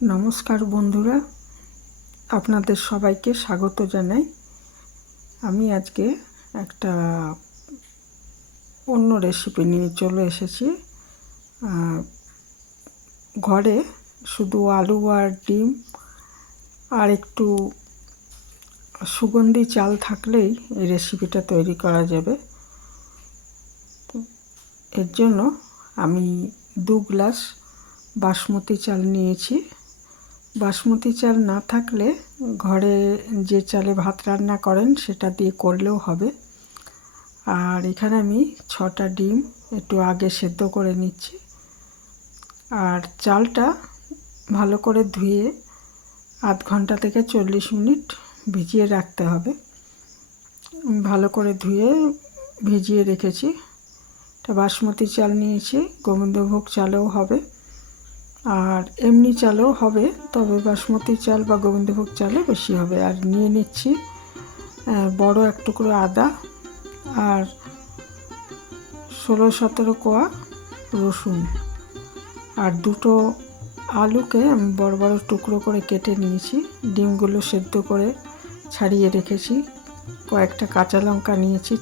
নমস্কার বন্ধুরা, আপনাদের সবাইকে স্বাগত জানাই। আমি আজকে একটা অন্য রেসিপি নিয়ে চলে এসেছি। ঘরে শুধু আলু আর ডিম আর একটু সুগন্ধি চাল থাকলেই এই রেসিপিটা তৈরি করা যাবে। এর জন্য আমি 2 গ্লাস বাসমতি চাল নিয়েছি। বাসমতি চাল না থাকলে ঘরে যে চালে ভাত রান্না করেন সেটা দিয়ে করলেও হবে। আর এখানে আমি 6টা ডিম একটু আগে সেদ্ধ করে নিচ্ছি। আর চালটা ভালো করে ধুয়ে আধ ঘন্টা থেকে 40 মিনিট ভিজিয়ে রাখতে হবে। ভালো করে ধুয়ে ভিজিয়ে রেখেছি। এটা বাসমতি চাল নিয়েছি, গোবিন্দভোগ চালেও হবে আর এমনি চালেও হবে, তবে বাসমতি চাল বা গোবিন্দভোগ চালে বেশি হবে। আর নিয়ে নিচ্ছি বড় এক টুকরো আদা আর 16-17 কোয়া রসুন আর 2টো আলুকে আমি বড় বড় টুকরো করে কেটে নিয়েছি। ডিমগুলো সেদ্ধ করে ছাড়িয়ে রেখেছি। কয়েকটা কাঁচা লঙ্কা নিয়েছি,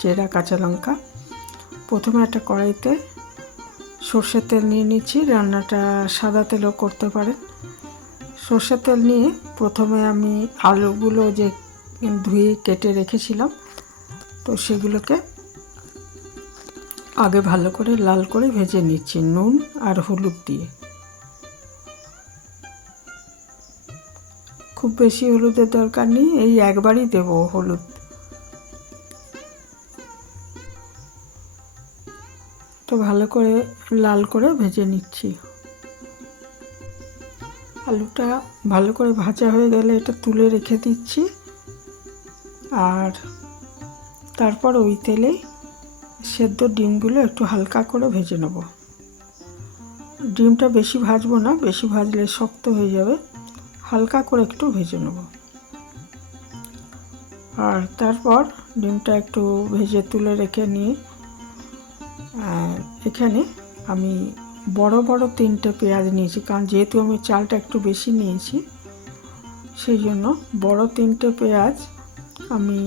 চেরা কাঁচা লঙ্কা। প্রথমে একটা কড়াইতে সর্ষের তেল নিয়ে নিচ্ছি। রান্নাটা সাদা তেলও করতে পারেন। সর্ষের তেল নিয়ে প্রথমে আমি আলুগুলো যে ধুয়ে কেটে রেখেছিলাম, তো সেগুলোকে আগে ভালো করে লাল করে ভেজে নিচ্ছি নুন আর হলুদ দিয়ে। খুব বেশি হলুদের দরকার নেই, এই একবারই দেব হলুদ। তো ভালো করে লাল করে ভেজে নিচ্ছি। আলুটা ভালো করে ভাজা হয়ে গেলে এটা তুলে রেখে দিচ্ছি। আর তারপর ওই তেলেই সেদ্ধ ডিমগুলো একটু হালকা করে ভেজে নেব। ডিমটা বেশি ভাজবো না, বেশি ভাজলে শক্ত হয়ে যাবে। হালকা করে একটু ভেজে নেব। আর তারপর ডিমটা একটু ভেজে তুলে রেখে নিয়ে এখানে আমি বড় বড় 3টে পেঁয়াজ নিয়েছি, কারণ যেহেতু আমি চালটা একটু বেশি নিয়েছি সেই জন্য বড় 3টে পেঁয়াজ আমি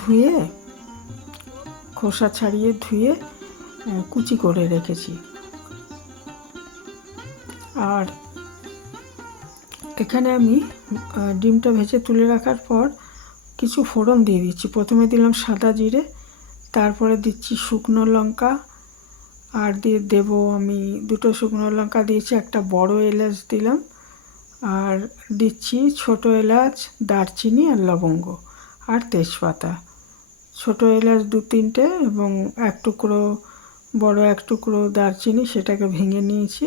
ধুয়ে খোসা ছাড়িয়ে ধুয়ে কুচি করে রেখেছি। আর এখানে আমি ডিমটা ভেজে তুলে রাখার পর কিছু ফোড়ন দিয়ে দিচ্ছি। প্রথমে দিলাম সাদা জিরে, তারপরে দিচ্ছি শুকনো লঙ্কা, আর দিয়ে দেব আমি 2টো শুকনো লঙ্কা দিয়েছি, একটা বড় এলাচ দিলাম, আর দিচ্ছি ছোট এলাচ, দারচিনি আর লবঙ্গ আর তেজপাতা। ছোট এলাচ 2-3টে এবং বড় এক টুকরো দারচিনি, সেটাকে ভেঙে নিয়েছি,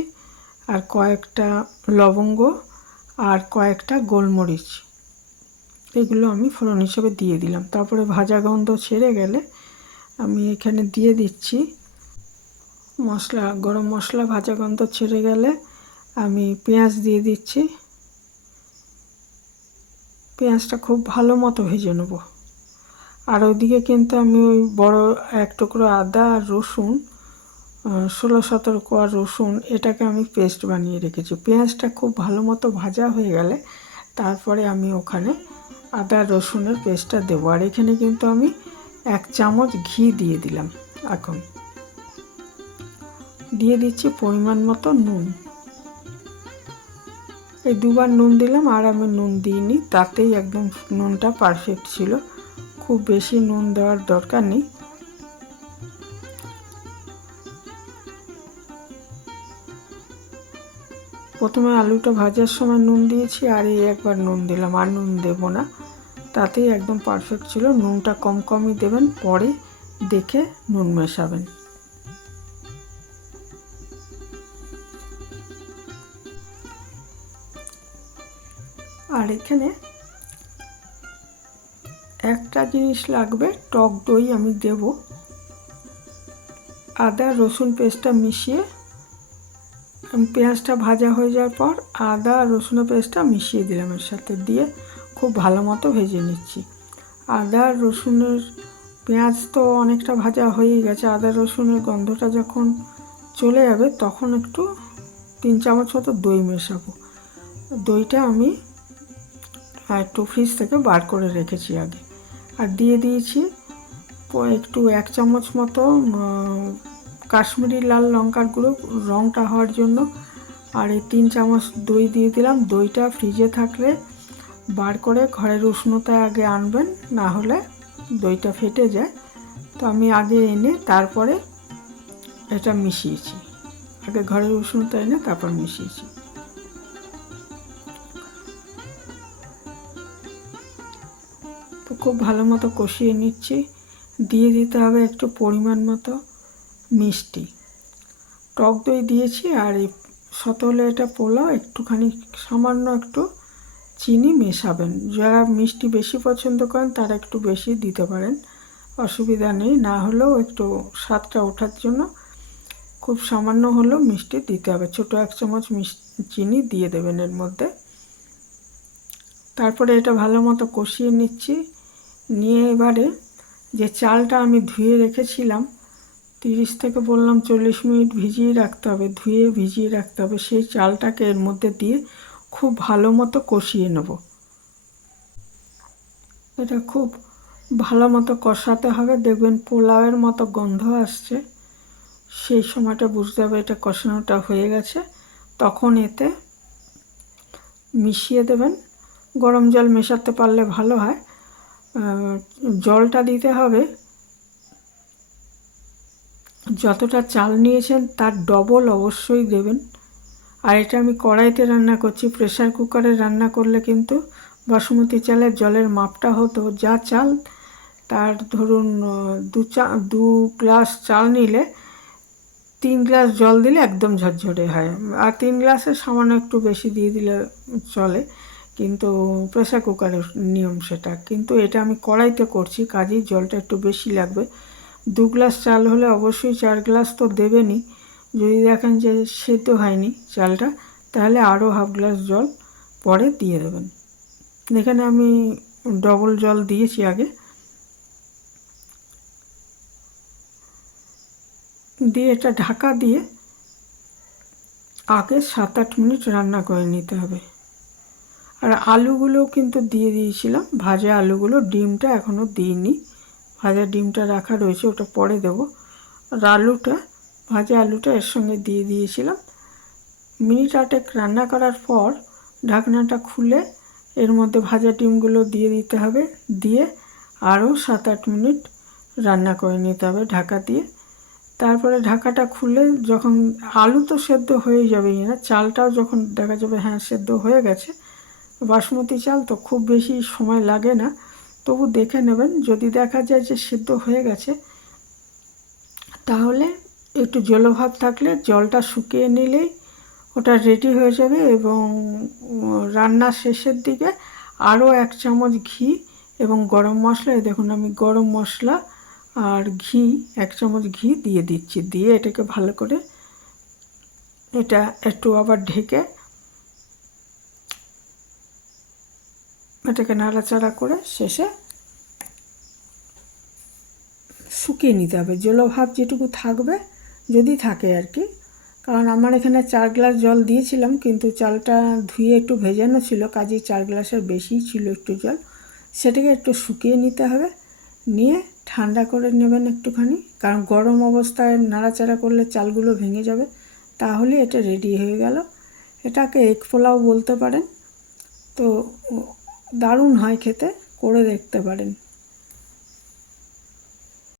আর কয়েকটা লবঙ্গ আর কয়েকটা গোলমরিচ, এগুলো আমি ফোড়ন হিসেবে দিয়ে দিলাম। তারপরে ভাজা গন্ধ ছেড়ে গেলে আমি এখানে দিয়ে দিচ্ছি মশলা, গরম মশলা। ভাজা গন্ধ ছেড়ে গেলে আমি পেঁয়াজ দিয়ে দিচ্ছি। পেঁয়াজটা খুব ভালো মতো ভেজে নেব। আর ওইদিকে কিন্তু আমি ওই বড় এক টুকরো আদা আর রসুন, 16-17 কোয়া রসুন, এটাকে আমি পেস্ট বানিয়ে রেখেছি। পেঁয়াজটা খুব ভালো মতো ভাজা হয়ে গেলে তারপরে আমি ওখানে আদা রসুনের পেস্টটা দেবো। আর এখানে কিন্তু আমি 1 চামচ ঘি দিয়ে দিলাম। এখন দিয়ে দিচ্ছি পরিমাণ মতো নুন। এই 2বার নুন দিলাম, আর আমি নুন দিইনি, তাতেই একদম নুনটা পারফেক্ট ছিল। খুব বেশি নুন দেওয়ার দরকার নেই। প্রথমে আলুটা ভাজার সময় নুন দিয়েছি, আর এই একবার নুন দিলাম, আর নুন দেব না, তাতেই একদম পারফেক্ট ছিল। নুনটা কম কমই দেবেন, পরে দেখে নুন মেশাবেন। আর এখানে একটা জিনিস লাগবে, টক দই আমি দেব। আদা রসুন পেস্টটা মিশিয়ে পেঁয়াজটা ভাজা হয়ে যাওয়ার পর আদা আর রসুনের পেস্টটা মিশিয়ে দিলাম, এর সাথে দিয়ে খুব ভালো মতো ভেজে নিচ্ছি। আদা রসুনের পেঁয়াজ তো অনেকটা ভাজা হয়েই গেছে। আদা রসুনের গন্ধটা যখন চলে যাবে তখন একটু 3 চামচ মতো দই মেশাবো। দইটা আমি একটু ফ্রিজ থেকে বার করে রেখেছি আগে, আর দিয়ে দিয়েছি একটু 1 চামচ মতো কাশ্মীরি লাল লঙ্কার গুঁড়ো রঙটা হওয়ার জন্য, আর এই 3 চামচ দই দিয়ে দিলাম। দইটা ফ্রিজে থাকলে বার করে ঘরের উষ্ণতায় আগে আনবেন, না হলে দইটা ফেটে যায়। তো আমি আগে এনে তারপরে এটা মিশিয়েছি, আগে ঘরের উষ্ণতা এনে তারপর মিশিয়েছি। তো খুব ভালো মতো কষিয়ে নিচ্ছি। দিয়ে দিতে হবে একটু পরিমাণ মতো মিষ্টি, টক দই দিয়েছি। আর এই সতলে এটা পোলাও, একটুখানি সামান্য একটু চিনি মেশাবেন। যারা মিষ্টি বেশি পছন্দ করেন তারা একটু বেশি দিতে পারেন, অসুবিধা নেই। না হলেও একটু স্বাদটা ওঠার জন্য খুব সামান্য হলেও মিষ্টি দিতে হবে। ছোটো 1 চামচ চিনি দিয়ে দেবেন এর মধ্যে। তারপরে এটা ভালো মতো কষিয়ে নিচ্ছি। নিয়ে এবারে যে চালটা আমি ধুয়ে রেখেছিলাম, 30 থেকে বললাম 40 মিনিট ভিজিয়ে রাখতে হবে, ধুয়ে ভিজিয়ে রাখতে হবে, সেই চালটাকে এর মধ্যে দিয়ে খুব ভালো মতো কষিয়ে নেব। এটা খুব ভালো মতো কষাতে হবে। দেখবেন পোলাওয়ের মতো গন্ধ আসছে, সেই সময়টা বুঝতে হবে এটা কষানোটা হয়ে গেছে। তখন এতে মিশিয়ে দেবেন। গরম জল মেশাতে পারলে ভালো হয়। জলটা দিতে হবে যতটা চাল নিয়েছেন তার ডবল অবশ্যই দেবেন। আর এটা আমি কড়াইতে রান্না করছি, প্রেসার কুকারে রান্না করলে কিন্তু বাসমতি চালের জলের মাপটা হতো, যা চাল তার ধরুন 2 গ্লাস চাল নিলে 3 গ্লাস জল দিলে একদম ঝরঝরে হয়। আর 3 গ্লাসে সামান্য একটু বেশি দিয়ে দিলে চলে, কিন্তু প্রেসার কুকারের নিয়ম সেটা। কিন্তু এটা আমি কড়াইতে করছি, কাজেই জলটা একটু বেশি লাগবে। 2 গ্লাস চাল হলে অবশ্যই 4 গ্লাস তো দেবেনই। যদি দেখেন যে সেদ্ধ হয়নি চালটা, তাহলে আরও হাফ গ্লাস জল পরে দিয়ে দেবেন। এখানে আমি ডবল জল দিয়েছি আগে। দিয়ে এটা ঢাকা দিয়ে আগে 7-8 মিনিট রান্না করে নিতে হবে। আর আলুগুলোও কিন্তু দিয়ে দিয়েছিলাম, ভাজা আলুগুলো। ডিমটা এখনও দিইনি, ভাজা ডিমটা রাখা রয়েছে, ওটা পরে দেবো। আর ভাজা আলুটা এর সঙ্গে দিয়ে দিয়েছিলাম। মিনিট 8 রান্না করার পর ঢাকনাটা খুলে এর মধ্যে ভাজা ডিমগুলো দিয়ে দিতে হবে। দিয়ে আরও 7-8 মিনিট রান্না করে নিতে হবে ঢাকা দিয়ে। তারপরে ঢাকাটা খুলে যখন আলু তো সেদ্ধ হয়ে যাবেই না, চালটাও যখন দেখা যাবে হ্যাঁ সেদ্ধ হয়ে গেছে, বাসমতি চাল তো খুব বেশি সময় লাগে না, তবু দেখে নেবেন। যদি দেখা যায় যে সেদ্ধ হয়ে গেছে, তাহলে একটু জলভাব থাকলে জলটা শুকিয়ে নিলেই ওটা রেডি হয়ে যাবে। এবং রান্নার শেষের দিকে আরও 1 চামচ ঘি এবং গরম মশলা, দেখুন আমি গরম মশলা আর ঘি 1 চামচ ঘি দিয়ে দিচ্ছি। দিয়ে এটাকে ভালো করে এটা একটু আবার ঢেকে এটাকে নাড়াচাড়া করে শেষে শুকিয়ে নিতে হবে। জলভাব যেটুকু থাকবে, যদি থাকে আর কি, কারণ আমার এখানে 4 গ্লাস জল দিয়েছিলাম, কিন্তু চালটা ধুয়ে একটু ভেজানো ছিল, কাজেই 4 গ্লাসের বেশিই ছিল একটু জল। সেটাকে একটু শুকিয়ে নিতে হবে। নিয়ে ঠান্ডা করে নেবেন একটুখানি, কারণ গরম অবস্থায় নাড়াচাড়া করলে চালগুলো ভেঙে যাবে। তাহলে এটা রেডি হয়ে গেল। এটাকে এগ পোলাও বলতে পারেন। তো দারুণ হয় খেতে, করে দেখতে পারেন।